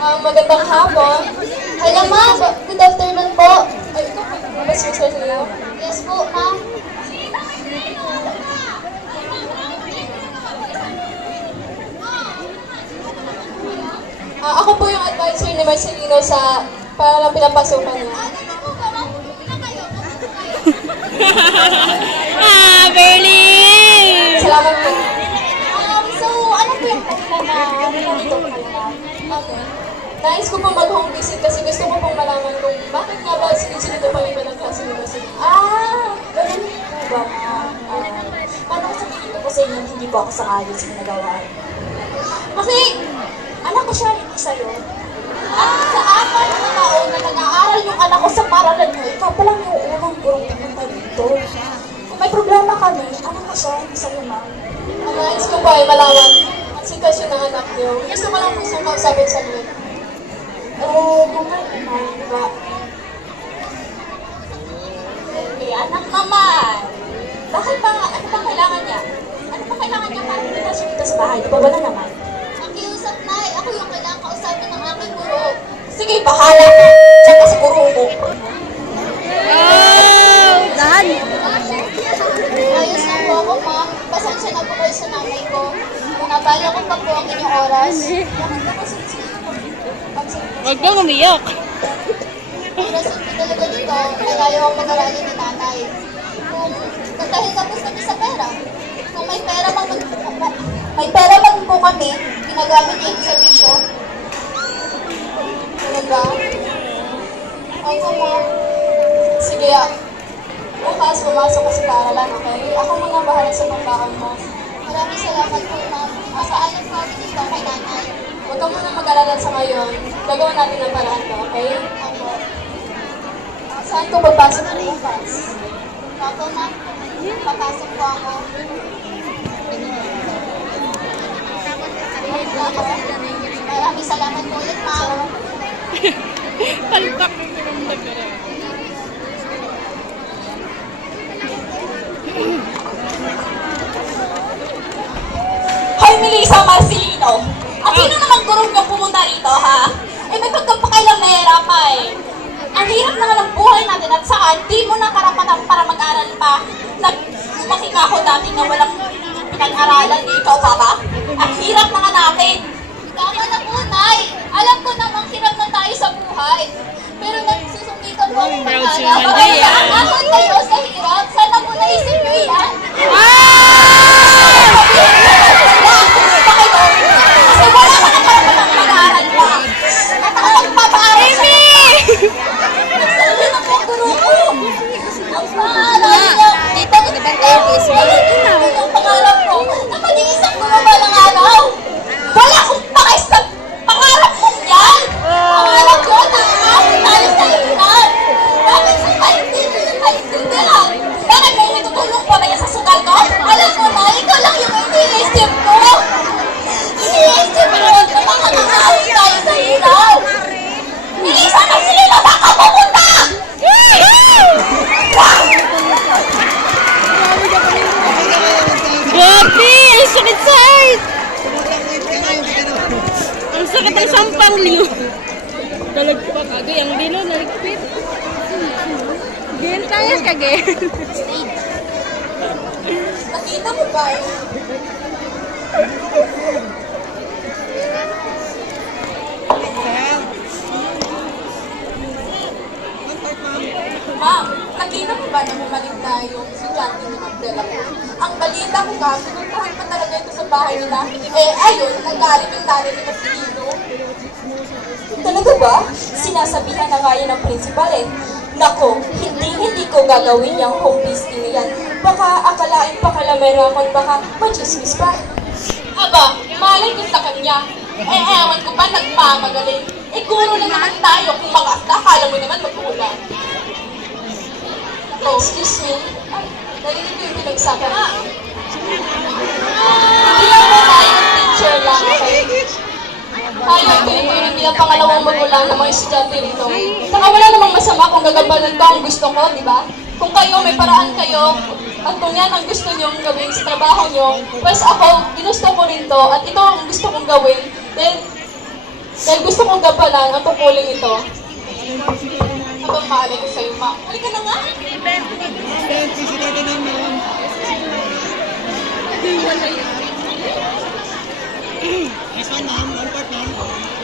Magandang hapon. Hello, ma'am. Good afternoon po. Ay, ito po. Mas yung sir sa'yo? Yes po, ma'am. Ako po yung advisor ni Marcelino sa para pinapasukan niya. Berlin! Salamat po. So, ano po yung point na nandito ka na? Okay. Nais ko pong mag-home visit kasi gusto ko pong malaman kung bakit nga ba sinito pa rin ba ng klase ni Marcelino? Ganun po ba? Paano ko sabihin ko sa inyo, hindi po ako sakali sa ginagawa. Kasi, anak ko siya, hindi sa'yo. At sa apat na taon na nag-aaral yung anak ko sa paralan mo, ikaw pa lang yung unang gurong pumunta dito. Kung may problema kami, anak ko siya, hindi sa'yo, ma'am. Ang nais ko po ay malaman ang sitwasyon ng anak niyo. Gusto ko lang po siyang kausapin sa akin. Bumay naman, di ba? Anak naman! Bakit ba, ano ba kailangan niya? Ano ba kailangan niya para dito siya dito sa bahay? Di ba wala naman? Nakiusap na ako yung kailangan kausapin ng aking guro. Sige, bahala ka! Tsaka sa guro mo. Dahan! Ayos na po ako, ma'am. Pasensya na po kayo sa nanay ko. Nabala ko pa po ang inyong oras. Huwag kang umiyak. Ang rason ko talaga dito ay ayaw ang pag-aralin ni nanay. Kung dahil tapos kami sa pera. Kung may pera man po kami, ginagamit niya yung servisyo. Ano ba? Opo, ma'am. Sige, bukas pumasok ka sa paaralan, okay? Ako muna bahala sa pagbaon mo. Maraming salamat po, ma'am. Asaalan po kami dito kay nanay. Huwag ka muna mag-alala sa ngayon. Gagawin natin ang paraan ko, okay? Opo. Saan ko papasok na bukas? Opo, ma'am. Papasok po ako. Maraming salamat po ulit, ma'am. Palpak. Hoy, Melissa Marcelino! At sino namang gurong yung pumunta rito, ha? May pagkapakailamera pa eh. Ang hirap naman ng buhay natin at saka di mo na karapatan para mag-aral pa. Lumaki nga ako dati na walang pinag-aralan eh. Ikaw pa ba? Ang hirap na nga natin. Tama na po, Nay. Alam ko namang hirap na tayo sa buhay. Pero nagsusungitan po ang Proud pag-aral. si Amanda yan. Ahon kayo sa hirap. Sana po naisip nyo yan. Kasi wala ka na karapatan mag-aaral pa. At ako magpapaaral sa'yo. Nagsabi ng mga guro ko. Ang pangalan niyo. Dito, Ang pangarap ko na maging isang guro balang araw. Wala akong pakis sa pangarap kong yan. Pangarap ko na aahon tayo sa hirap. Bakit sa paintindihan? Bakit may itutulong pa ba yan sa sugal ko? Alam mo na, ikaw lang yung iniisip ko. Iniisip ko na makakahawin tayo sa hirap. Melissa Marcelino, saan ka pupunta? Grabe! Ang sakit sa heart! Ang sakit ang sampang liyo. Dalagpak agay ang dilo, naligpit. Gen tayo ka, gen. Nakita mo ba yun? Ma'am, nakita mo ba na bumalik na yung estudyante ni Magdala ko? Ang balita ko ka, sinuntuhan pa talaga ito sa bahay nila. Ayun, nagalit yung nanay ni Marcelino. Talaga ba? Sinasabihan na nga yan ng principal eh. Nako, hindi ko gagawin yung home visiting na yan. Baka akalain pa kalamera ako at baka machismis pa. Aba, malay ko sa kanya. Ewan ko ba nagmamagaling? Guro na naman tayo kung mag-asta, akala mo naman mag-ulan. Excuse me. Ay, narinig ko yung pinagsabi. Hindi lang po tayo teacher lang, okay? Tayo ay tuloy-tuloy bilang pangalawang magulang ng mga estudyante rito. Saka wala namang masama kung gagabanan ko ang gusto ko, di ba? Kung kayo, may paraan kayo, at kung yan ang gusto nyong gawin sa trabaho nyo, pues ako, ginusto ko rin to, at ito ang gusto kong gawin, then, Dahil gusto kong gampanan ang tungkuling ito. Habang maaari ko sa'yo, ma. Halika na nga! Wala yun. Next one, ma'am. One part, ma'am.